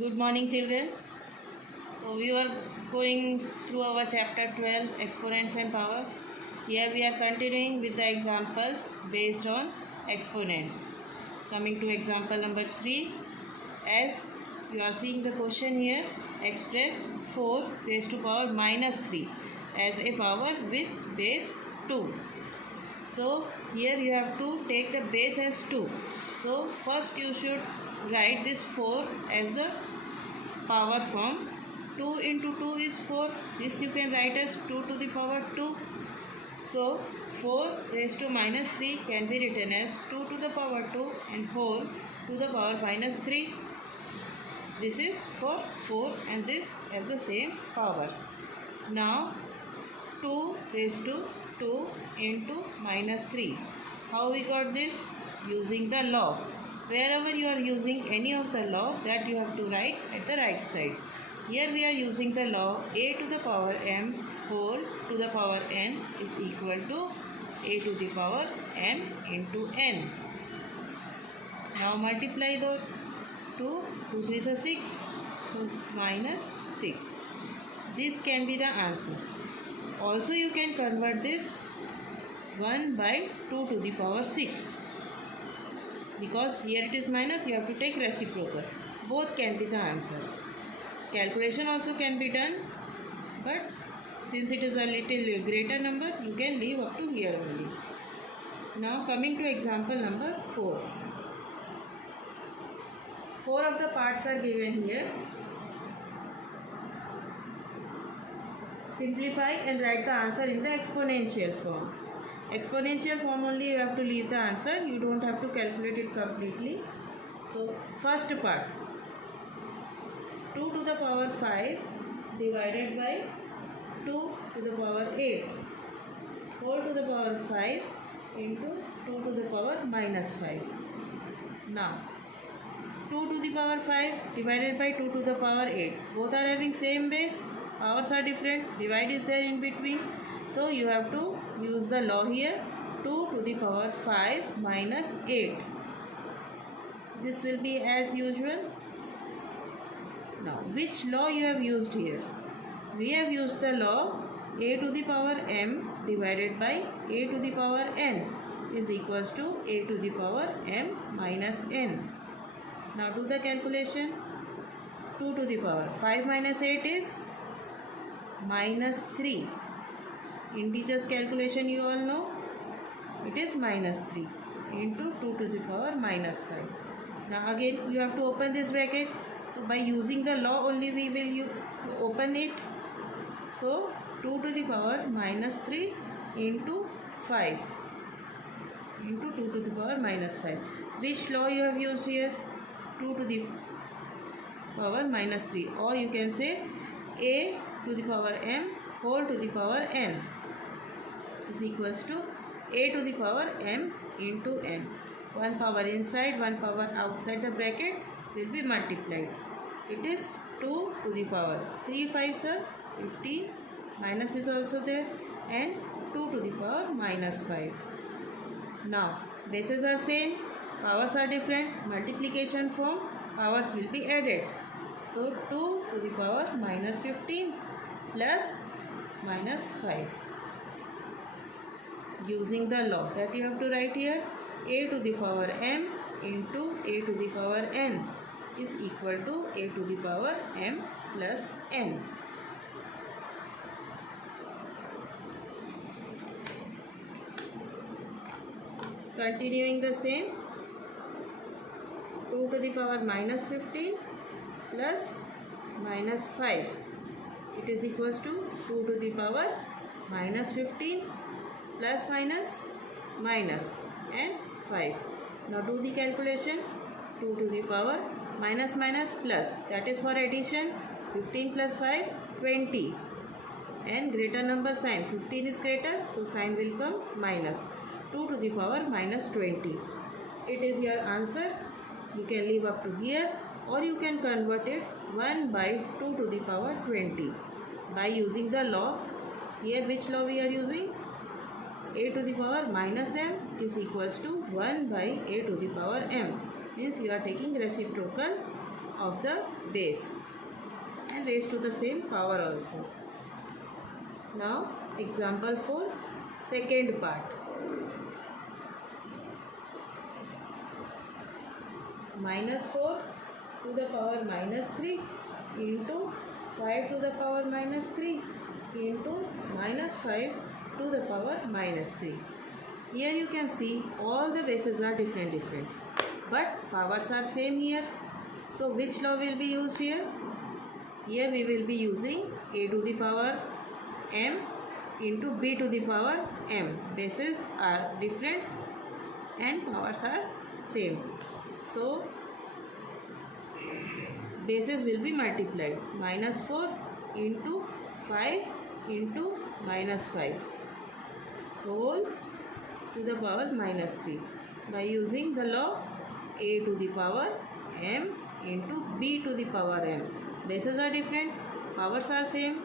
Good morning, children. So, we are going through our chapter 12 exponents and powers. Here we are continuing with the examples based on exponents. Coming to example number 3, as you are seeing the question here, express 4 raised to power minus 3 as a power with base 2. So, here you have to take the base as 2. So, first you should write this 4 as the power form. 2 into 2 is 4. This you can write as 2 to the power 2. So 4 raised to minus 3 can be written as 2 to the power 2 and whole to the power minus 3. This is for 4 and this has the same power. Now 2 raised to 2 into minus 3. How we got this? Using the law. Wherever you are using any of the law, that you have to write at the right side. Here we are using the law a to the power m whole to the power n is equal to a to the power m into n. Now multiply those. 2 3 is 6. So minus 6. This can be the answer. Also you can convert this 1 by 2 to the power 6. Because here it is minus, you have to take reciprocal. Both can be the answer. Calculation also can be done, but since it is a little greater number, you can leave up to here only. Now coming to example number 4. 4 of the parts are given here. Simplify and write the answer in the exponential form. Exponential form only you have to leave the answer. You don't have to calculate it completely. So first part, 2 to the power 5 divided by 2 to the power 8 whole to the power 5 into 2 to the power minus 5. Now 2 to the power 5 divided by 2 to the power 8. Both are having same base. Powers are different. Divide is there in between. So you have to use the law here. 2 to the power 5 minus 8. This will be as usual. Now which law you have used here? We have used the law a to the power m divided by a to the power n is equals to a to the power m minus n. Now do the calculation. 2 to the power 5 minus 8 is minus 3. Integers calculation you all know. It is minus 3 into 2 to the power minus 5. Now again you have to open this bracket. So by using the law only we will open it. So 2 to the power minus 3 into 5 into 2 to the power minus 5. Which law you have used here? 2 to the power minus 3, or you can say a to the power m whole to the power n is equals to a to the power m into n. One power inside, one power outside the bracket will be multiplied. It is 2 to the power 3 5s are 15, minus is also there, and 2 to the power minus 5. Now bases are same, powers are different. Multiplication form, powers will be added. So 2 to the power minus 15 plus minus 5. Using the law that you have to write here, a to the power m into a to the power n is equal to a to the power m plus n. Continuing the same, 2 to the power minus 15 plus minus 5. It is equals to 2 to the power minus 15 plus minus minus and 5. Now do the calculation. 2 to the power minus minus plus, that is for addition. 15 plus 5 20, and greater number sign, 15 is greater, so sign will come minus. 2 to the power minus 20. It is your answer. You can leave up to here, or you can convert it 1 by 2 to the power 20 by using the law. Here which law we are using? A to the power minus m is equals to 1 by a to the power m. Means you are taking reciprocal of the base and raised to the same power also. Now example 4, second part. Minus 4 to the power minus 3 into 5 to the power minus 3 into minus 5 to the power minus 3. Here you can see all the bases are different, but powers are same here. So which law will be used here? Here we will be using a to the power m into b to the power m. Bases are different and powers are same. So bases will be multiplied. Minus 4 into 5 into minus 5 whole to the power minus 3 by using the law a to the power m into b to the power m. Bases are different, powers are same,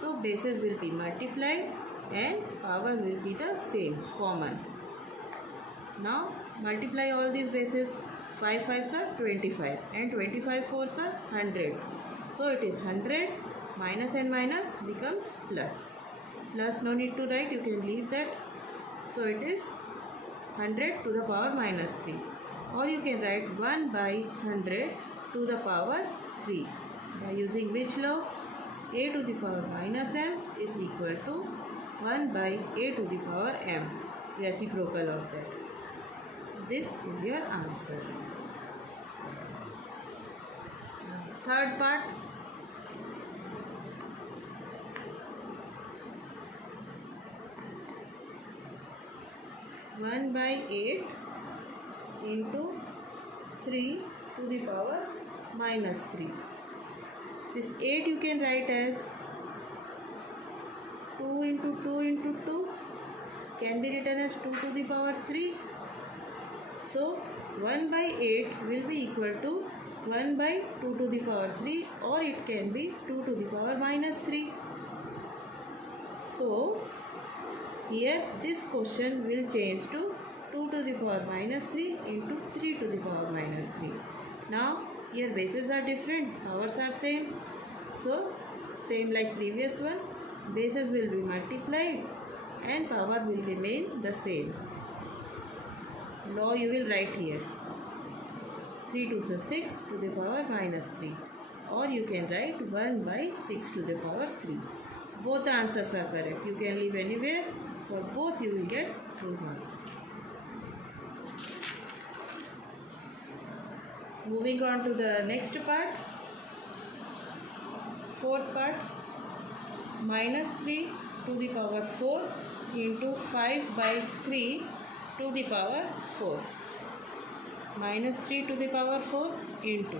so bases will be multiplied and power will be the same, common. Now multiply all these bases. 5 5s are 25 and 25 4s are 100. So it is 100, minus and minus becomes plus. Plus no need to write, you can leave that. So it is 100 to the power minus 3. Or you can write 1 by 100 to the power 3. By using which law? A to the power minus m is equal to 1 by a to the power m. Reciprocal of that. This is your answer. Third part. One by 8 into 3 to the power minus 3. This 8 you can write as 2 into 2 into 2 can be written as 2 to the power 3. So 1 by 8 will be equal to 1 by 2 to the power 3, or it can be 2 to the power minus 3. So here this question will change to 2 to the power minus 3 into 3 to the power minus 3. Now here bases are different, powers are same. So same like previous one, bases will be multiplied and power will remain the same. Law you will write here. 3 2s are 6 to the power minus 3. Or you can write 1 by 6 to the power 3. Both the answers are correct. You can leave anywhere. For both you will get full marks. Moving on to the next part. Fourth part. Minus 3 to the power 4 into 5 by 3 to the power 4. Minus 3 to the power 4 into.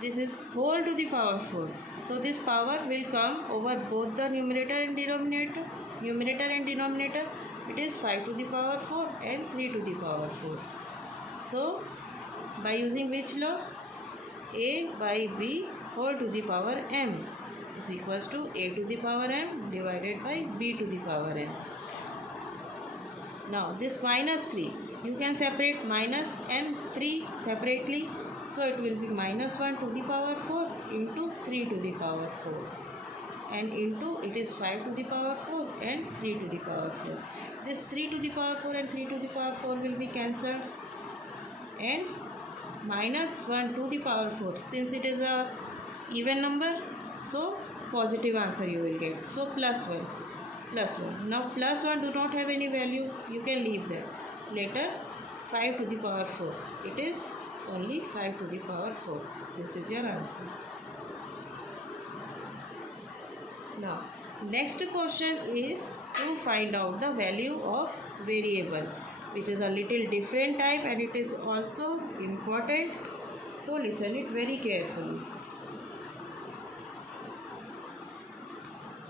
This is whole to the power 4. So this power will come over both the numerator and denominator. Numerator and denominator. It is 5 to the power 4 and 3 to the power 4. So by using which law? A by b whole to the power m is equals to a to the power m divided by b to the power m. Now this minus 3, you can separate minus and 3 separately. So it will be minus 1 to the power 4 into 3 to the power 4. And into it is 5 to the power 4 and 3 to the power 4. This 3 to the power 4 and 3 to the power 4 will be cancelled. And minus 1 to the power 4. Since it is a even number, so positive answer you will get. So plus 1. Plus 1. Now plus 1 do not have any value. You can leave that. Later 5 to the power 4. It is only 5 to the power 4. This is your answer. Now next question is to find out the value of variable, which is a little different type and it is also important. So listen it very carefully.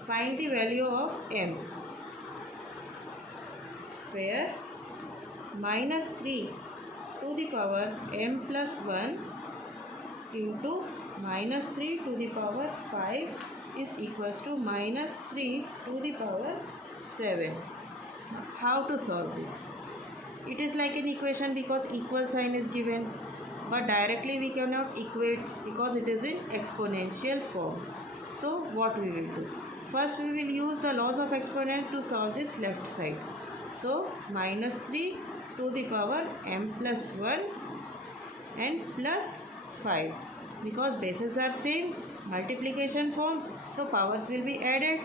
Find the value of m, where minus 3 to the power m plus 1 into minus 3 to the power 5 is equals to minus 3 to the power 7. How to solve this? It is like an equation because equal sign is given. but directly we cannot equate because it is in exponential form. So what we will do? First we will use the laws of exponent to solve this left side. So minus 3 to the power m plus 1 and plus 5. Because bases are same, multiplication form, so powers will be added.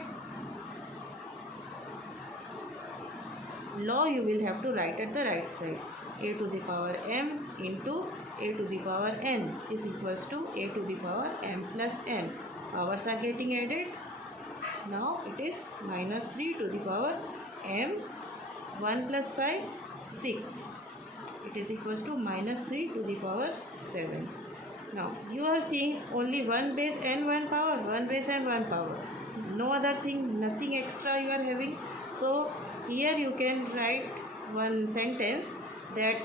Law you will have to write at the right side. A to the power m into a to the power n is equals to a to the power m plus n. Powers are getting added. Now it is minus 3 to the power m 1 plus 5 6. It is equals to minus 3 to the power 7. Now you are seeing only one base and one power, one base and one power. No other thing, nothing extra you are having. So here you can write one sentence that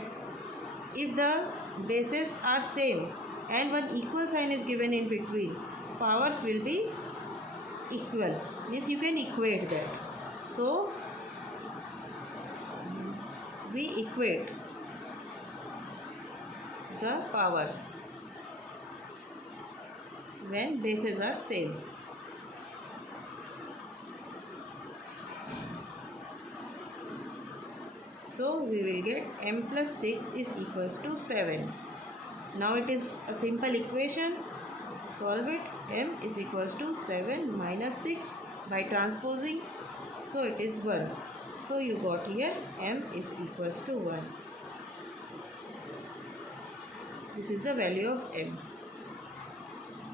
if the bases are same and one equal sign is given in between, powers will be equal. Means you can equate that. So we equate the powers when bases are same. So we will get m plus 6 is equals to 7. Now it is a simple equation. Solve it. M is equals to 7 minus 6 by transposing. So it is 1. So you got here m is equals to 1. This is the value of m.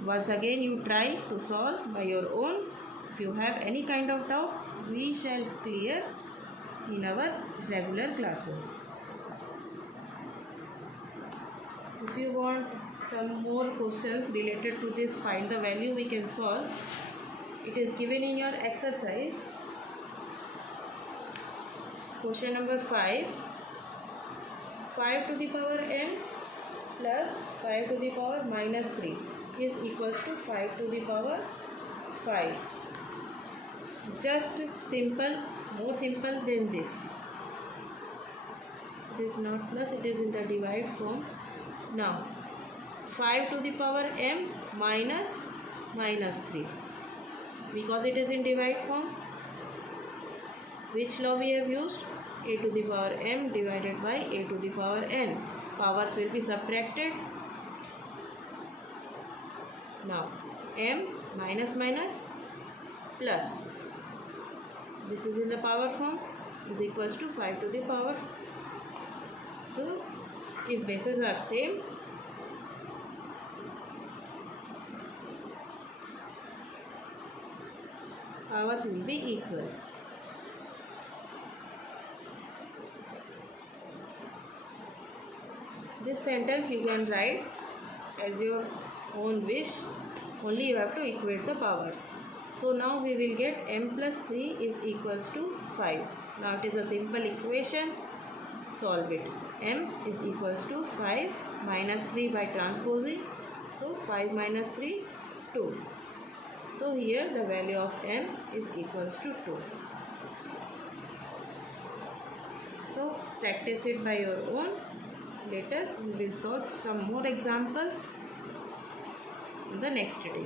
Once again you try to solve by your own. If you have any kind of doubt, we shall clear in our regular classes. If you want some more questions related to this find the value, we can solve. It is given in your exercise. Question number 5. 5 to the power n plus 5 to the power minus 3 is equals to 5 to the power 5. Just simple, more simple than this. It is not plus, it is in the divide form. Now 5 to the power m minus 3. Because it is in divide form, which law we have used? A to the power m divided by a to the power n. Powers will be subtracted. Now m minus minus plus, this is in the power form, is equals to 5 to the power. So if bases are same, powers will be equal. This sentence you can write as your own wish, only you have to equate the powers. So now we will get m plus 3 is equals to 5. Now it is a simple equation. Solve it. M is equals to 5 minus 3 by transposing. So 5 minus 3, 2. So here the value of m is equals to 2. So practice it by your own. Later we will solve some more examples in the next day.